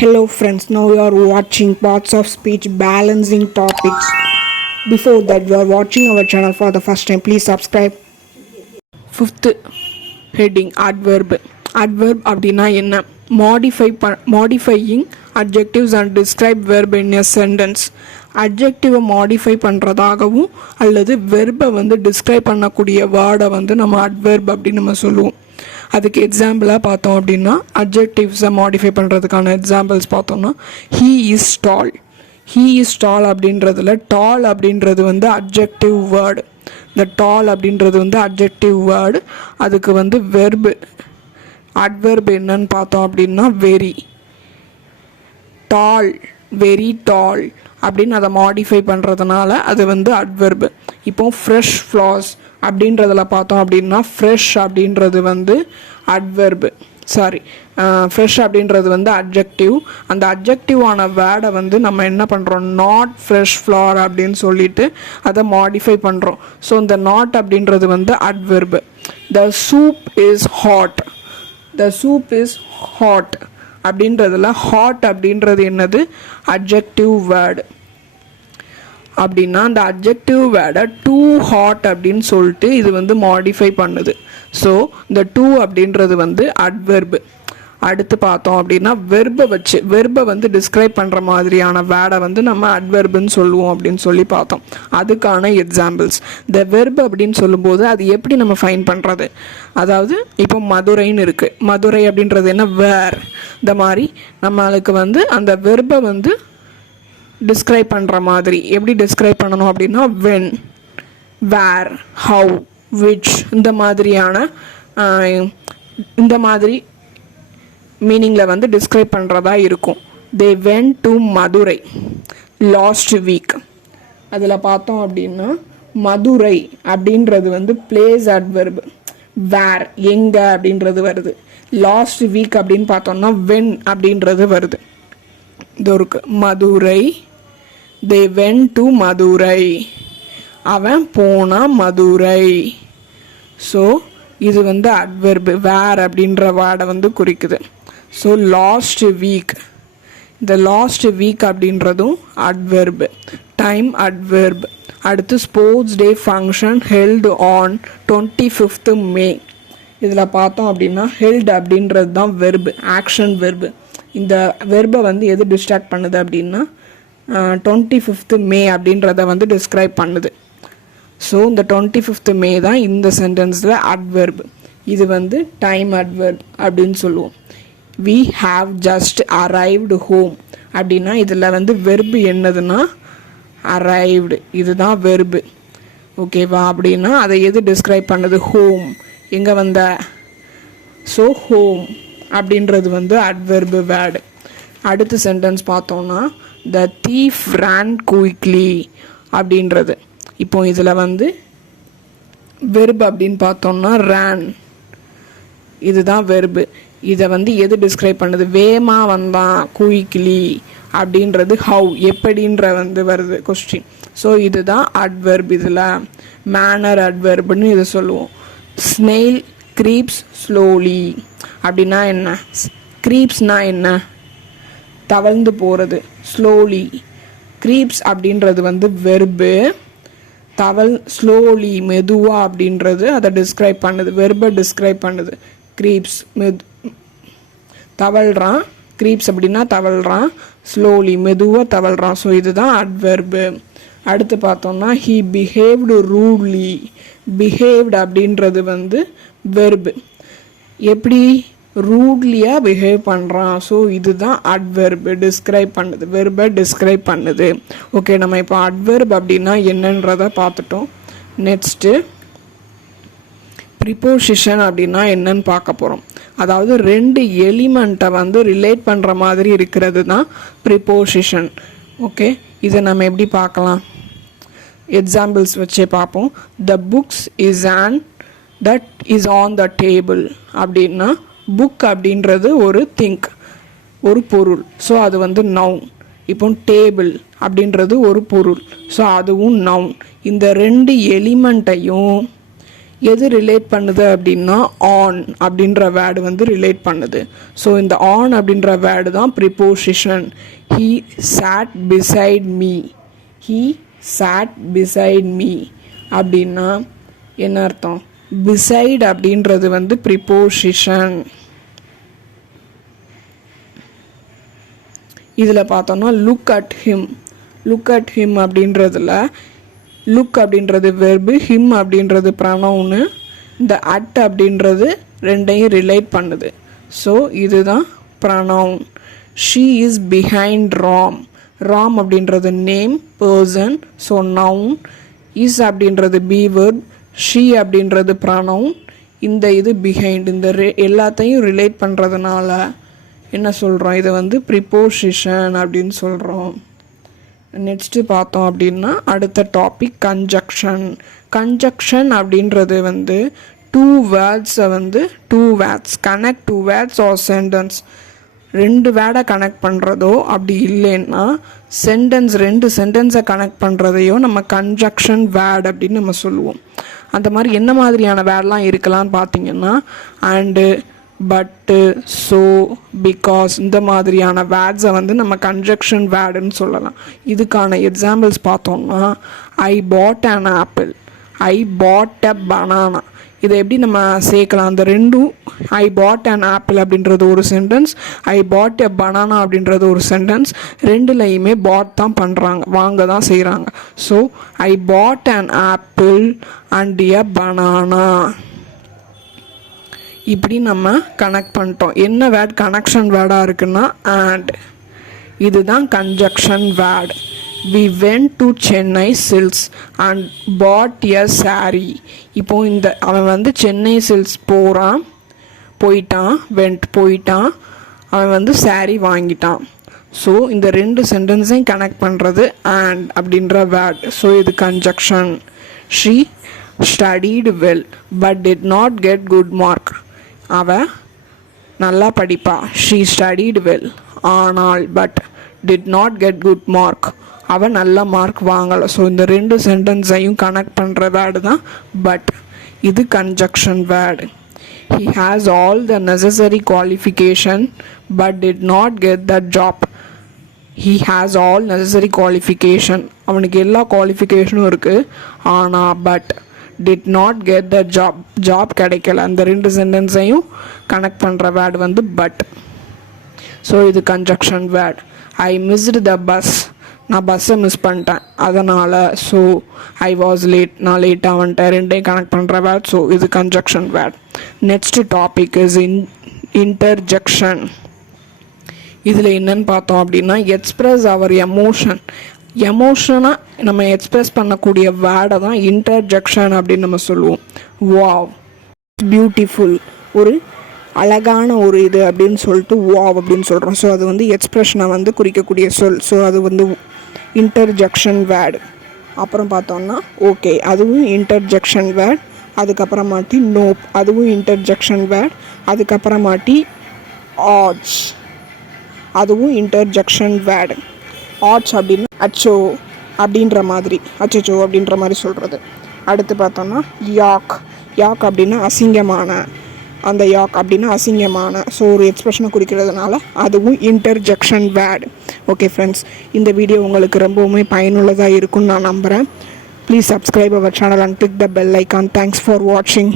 Hello friends, now you are watching parts of speech balancing topics. Before that, you are watching our channel for the first time, please subscribe. Fifth heading, adverb. Adverb அப்படின்னா என்ன? Modifying adjectives and describe verb in a sentence. அட்ஜெக்டிவை modify பண்ணுறதாகவும் அல்லது வெர்பை describe பண்ணக்கூடிய வேர்டை நம்ம adverb அப்படின்னு நம்ம சொல்லுவோம். அதுக்கு எக்ஸாம்பிளாக பார்த்தோம் அப்படின்னா அட்ஜெக்டிவ்ஸை மாடிஃபை பண்ணுறதுக்கான எக்ஸாம்பிள்ஸ் பார்த்தோம்னா he is doll. He is டால் அப்படின்றதுல டால் அப்படின்றது அட்ஜெக்டிவ் வேர்டு. இந்த டால் அப்படின்றது அட்ஜெக்டிவ் வேர்டு. அதுக்கு வெர்பு அட்வெர்ப் என்னன்னு பார்த்தோம் அப்படின்னா வெரி. டால், வெரி டால் அப்படின்னு அதை மாடிஃபை பண்ணுறதுனால அது அட்வெர்பு. இப்போ ஃப்ரெஷ் ஃப்ளார்ஸ் அப்படின்றதில் பார்த்தோம் அப்படின்னா ஃப்ரெஷ் அப்படின்றது அட்வெர்பு. ஃப்ரெஷ் அப்படின்றது அட்ஜெக்டிவ். அந்த அட்ஜெக்டிவான வேர்டை நம்ம என்ன பண்ணுறோம், நாட் ஃப்ரெஷ் ஃப்ளார் அப்படின்னு சொல்லிட்டு அதை மாடிஃபை பண்ணுறோம். ஸோ இந்த நாட் அப்படின்றது adverb. The soup is hot. The soup is hot அப்படின்றதுல ஹாட் அப்படின்றது என்னது, அட்ஜெக்டிவ் வேர்டு. அப்படின்னா அந்த அட்ஜெக்டிவ் வேர்டை டூ ஹாட் அப்படின்னு சொல்லிட்டு இது மாடிஃபை பண்ணுது. ஸோ இந்த டூ அப்படின்றது அட்வெர்பு. அடுத்து பார்த்தோம் அப்படின்னா வெர்பை டிஸ்கிரைப் பண்ணுற மாதிரியான வேர்டை நம்ம அட்வெர்புன்னு சொல்லுவோம் அப்படின்னு சொல்லி பார்த்தோம். அதுக்கான எக்ஸாம்பிள்ஸ் இந்த வெர்பு அப்படின்னு சொல்லும்போது அது எப்படி நம்ம ஃபைன் பண்ணுறது. அதாவது இப்போ மதுரைன்னு இருக்குது. மதுரை அப்படின்றது என்ன, வேர். இந்த மாதிரி நம்மளுக்கு அந்த வெர்பை டிஸ்கிரைப் பண்ணுற மாதிரி எப்படி டிஸ்கிரைப் பண்ணணும் அப்படின்னா வென், வேர், ஹவு, விச் இந்த மாதிரி மீனிங்கில் டிஸ்கிரைப் பண்ணுறதா இருக்கும். தே went to Madurai last week. அதில் பார்த்தோம் அப்படின்னா மதுரை அப்படின்றது பிளேஸ் அட்வெர்பு. வேர், எங்கே அப்படின்றது வருது. லாஸ்ட் வீக் அப்படின்னு பார்த்தோம்னா வென் அப்படின்றது வருது. இது இருக்கு Madurai. They went to Madurai. அவன் போனா மதுரை. ஸோ இது அட்வெர்பு. வேர் அப்படின்ற வேர்டை குறிக்குது. ஸோ லாஸ்ட் வீக், இந்த லாஸ்ட் வீக் அப்படின்றதும் அட்வெர்பு. Time adverb. அடுத்து sports day function held on 25th May. இதில் பார்த்தோம் அப்படின்னா ஹெல்டு அப்படின்றது தான் வெர்பு, ஆக்ஷன் வெர்பு. இந்த வெர்பை எது டிஸ்ட்ராக்ட் பண்ணுது அப்படின்னா 25th May அப்படின்றத டிஸ்கிரைப் பண்ணுது. ஸோ இந்த 25th May தான் இந்த சென்டென்ஸில் அட்வெர்பு. இது டைம் அட்வெர்ப் அப்படின்னு சொல்லுவோம். We have just arrived home அப்படின்னா இதில் வெர்பு என்னதுன்னா அரைவ்டு. இதுதான் வெர்பு. ஓகேவா? அப்படின்னா அதை எது டிஸ்கிரைப் பண்ணுது, ஹோம். எங்கே வந்த, ஸோ ஹோம் அப்படின்றது அட்வெர்பு வேர்டு. அடுத்த சென்டென்ஸ் பார்த்தோம்னா த தீஃப் ரன் குயிக்லி அப்படின்றது. இப்போ இதில் வெர்பு அப்படின்னு பார்த்தோம்னா ரன், இதுதான் வெர்பு. இதை எது டிஸ்கிரைப் பண்ணுது, வேமா வந்தான், குயிக்லி அப்படின்றது ஹவு, எப்படின்ற வருது கொஸ்டின். ஸோ இதுதான் அட்வெர்ப். இதில் மேனர் அட்வெர்புன்னு இதை சொல்லுவோம். ஸ்னெயில் க்ரீப்ஸ் ஸ்லோலி அப்படின்னா என்ன, க்ரீப்ஸ்னா என்ன, தவழ்ந்து போகிறது. ஸ்லோலி, க்ரீப்ஸ் அப்படின்றது வெர்பு. ஸ்லோலி, மெதுவா அப்படின்றது அதை டிஸ்கிரைப் பண்ணுது, வெர்பை டிஸ்கிரைப் பண்ணுது. க்ரீப்ஸ் தவழ்றான், க்ரீப்ஸ் அப்படின்னா தவழ்றான், ஸ்லோலி மெதுவாக தவழ்றான். ஸோ இதுதான் அட்வெர்பு. அடுத்து பார்த்தோம்னா ஹீ பிஹேவ்டு ரூட்லி. பிஹேவ்டு அப்படின்றது வெர்பு. எப்படி ரூட்லியாக பிஹேவ் பண்ணுறான். ஸோ இதுதான் அட்வெர்பு, டிஸ்கிரைப் பண்ணுது, வெர்பை டிஸ்கிரைப் பண்ணுது. ஓகே, நம்ம இப்போ அட்வெர்ப் அப்படின்னா என்னன்றதை பார்த்துட்டோம். நெக்ஸ்ட்டு ப்ரிப்போசிஷன் அப்படின்னா என்னன்னு பார்க்க போகிறோம். அதாவது ரெண்டு எலிமெண்ட்டை ரிலேட் பண்ணுற மாதிரி இருக்கிறது தான் ப்ரிப்போசிஷன். ஓகே, இதை நம்ம எப்படி பார்க்கலாம், எக்ஸாம்பிள்ஸ் வச்சே பார்ப்போம். The books is that is on the table அப்படின்னா புக் அப்படின்றது ஒரு திங்க், ஒரு பொருள். ஸோ அது நவுன். இப்போ டேபிள் அப்படின்றது ஒரு பொருள். ஸோ அதுவும் நவுன். இந்த ரெண்டு எலிமெண்ட்டையும் எது ரிலேட் பண்ணுது அப்படின்னா ஆன் அப்படின்ற வேர்டு வந்து ரிலேட் பண்ணுது. ஸோ இந்த ஆன் அப்படின்ற வேர்டு தான் preposition. He sat beside me. He sat beside me அப்படின்னா என்ன அர்த்தம்? பிசைட் அப்படின்றது வந்து ப்ரிப்போசிஷன். இதில் பார்த்தோம்னா look at him. Look at him அப்படின்றதுல லுக் அப்படின்றது வெர்பு, ஹிம் அப்படின்றது ப்ரனவுனு, இந்த அட் அப்படின்றது ரெண்டையும் ரிலேட் பண்ணுது. ஸோ இதுதான் pronoun. She is behind Ram. Ram அப்படின்றது name, person, so noun. Is அப்படின்றது பி வெர்ப், ஷீ அப்படின்றது ப்ரனவுன், இந்த இது பிஹைண்ட். இந்த எல்லாத்தையும் ரிலேட் பண்ணுறதுனால என்ன சொல்கிறோம்? இதை வந்து ப்ரிப்போசிஷன் அப்படின்னு சொல்கிறோம். நெக்ஸ்ட்டு பார்த்தோம் அப்படின்னா அடுத்த டாபிக் கன்ஜக்ஷன். கன்ஜக்ஷன் அப்படின்றது வந்து டூ வேர்ட்ஸை வந்து connect two words or sentence. ரெண்டு வேர்டை கனெக்ட் பண்ணுறதோ அப்படி இல்லைன்னா ரெண்டு சென்டென்ஸை கனெக்ட் பண்ணுறதையோ நம்ம கன்ஜக்ஷன் வேர்ட் அப்படின்னு நம்ம சொல்லுவோம். அந்த மாதிரி என்ன மாதிரியான வேர்டெலாம் இருக்கலாம்னு பார்த்தீங்கன்னா அண்டு, பட்டு, ஸோ, பிகாஸ் இந்த மாதிரியான வேர்ட்ஸை வந்து நம்ம கன்ஜக்ஷன் வேர்டுன்னு சொல்லலாம். இதுக்கான எக்ஸாம்பிள்ஸ் பார்த்தோம்னா I put an apple, I put a banana. இதை எப்படி நம்ம சேர்க்கலாம்? அந்த ரெண்டும் ஐ பாட் அன் ஆப்பிள் அப்படின்றது ஒரு sentence, I put a banana அப்படின்றது ஒரு சென்டென்ஸ். ரெண்டுலையுமே பாட் தான் பண்ணுறாங்க, வாங்க தான் செய்கிறாங்க. So I put an apple and a banana. இப்படி நம்ம கனெக்ட் பண்ணிட்டோம். என்ன வேர்ட் கனெக்ஷன் வேர்டாக இருக்குன்னா அண்ட். இதுதான் conjunction word. We went to Chennai silks and put a sari. இப்போது இந்த அவன் வந்து சென்னை சில்க்ஸ் போயிட்டான், அவன் வந்து சாரி வாங்கிட்டான். ஸோ இந்த ரெண்டு சென்டென்ஸையும் கனெக்ட் பண்ணுறது அண்ட் அப்படின்ற வேர்ட். ஸோ இது conjunction. She studied well but did not get good mark. அவள் நல்லா படிப்பா. ஷீ ஸ்டடீடு வெல், ஆனால் but did not get good mark, அவள் நல்ல மார்க் வாங்கலை. ஸோ இந்த ரெண்டு சென்டென்ஸையும் கனெக்ட் பண்ணுற வேர்டு தான் பட். இது conjunction word. He has all the necessary qualification but did not get the job. He has all necessary qualification, அவனுக்கு எல்லா குவாலிஃபிகேஷனும் இருக்குது, ஆனால் but did not get the job கிடைக்கல. அந்த ரெண்டு சென்டென்ஸையும் கனெக்ட் பண்ணுற வேர்டு வந்து பட். ஸோ இது conjunction word. I missed the bus, நான் பஸ்ஸை மிஸ் பண்ணிட்டேன் அதனால். ஸோ ஐ வாஸ் லேட், நான் லேட்டாக வந்துட்டேன். ரெண்டையும் கனெக்ட் பண்ணுற வேர்ட். ஸோ இது conjunction word. Next topic is interjection. இதில் என்னன்னு பார்த்தோம் அப்படின்னா எக்ஸ்பிரஸ் அவர் எமோஷன். எமோஷனாக நம்ம எக்ஸ்பிரஸ் பண்ணக்கூடிய வேர்டை தான் இன்டர்ஜெக்ஷன் அப்படின்னு நம்ம சொல்லுவோம். வாவ், பியூட்டிஃபுல், ஒரு அழகான ஒரு இது அப்படின்னு சொல்லிட்டு வாவ் அப்படின்னு சொல்கிறோம். ஸோ அது வந்து எக்ஸ்பிரஷனை வந்து குறிக்கக்கூடிய சொல். ஸோ அது வந்து இன்டர்ஜெக்ஷன் வேர்டு. அப்புறம் பார்த்தோம்னா ஓகே, அதுவும் இன்டர்ஜெக்ஷன் வேர்ட். அதுக்கப்புறமாட்டி நோப், அதுவும் இன்டர்ஜெக்ஷன் வேர்ட். அதுக்கப்புறமாட்டி ஆட்ஸ், அதுவும் இன்டர்ஜெக்ஷன் வேர்டு. ஆட்ஸ் அப்படின்னா அச்சோ அப்படின்ற மாதிரி, அச்சோ அப்படின்ற மாதிரி சொல்கிறது. அடுத்து பார்த்தோம்னா யாக். யாக் அப்படின்னா அசிங்கமான, அந்த யாக் அப்படின்னா அசிங்கமான. ஸோ ஒரு எக்ஸ்பிரஷனை குறிக்கிறதுனால அதுவும் இன்டர்ஜெக்ஷன் வேர்டு. ஓகே ஃப்ரெண்ட்ஸ், இந்த வீடியோ உங்களுக்கு ரொம்பவுமே பயனுள்ளதாக இருக்கும்னு நான் நம்புகிறேன். Please subscribe our channel and click the bell icon. Thanks for வாட்சிங்.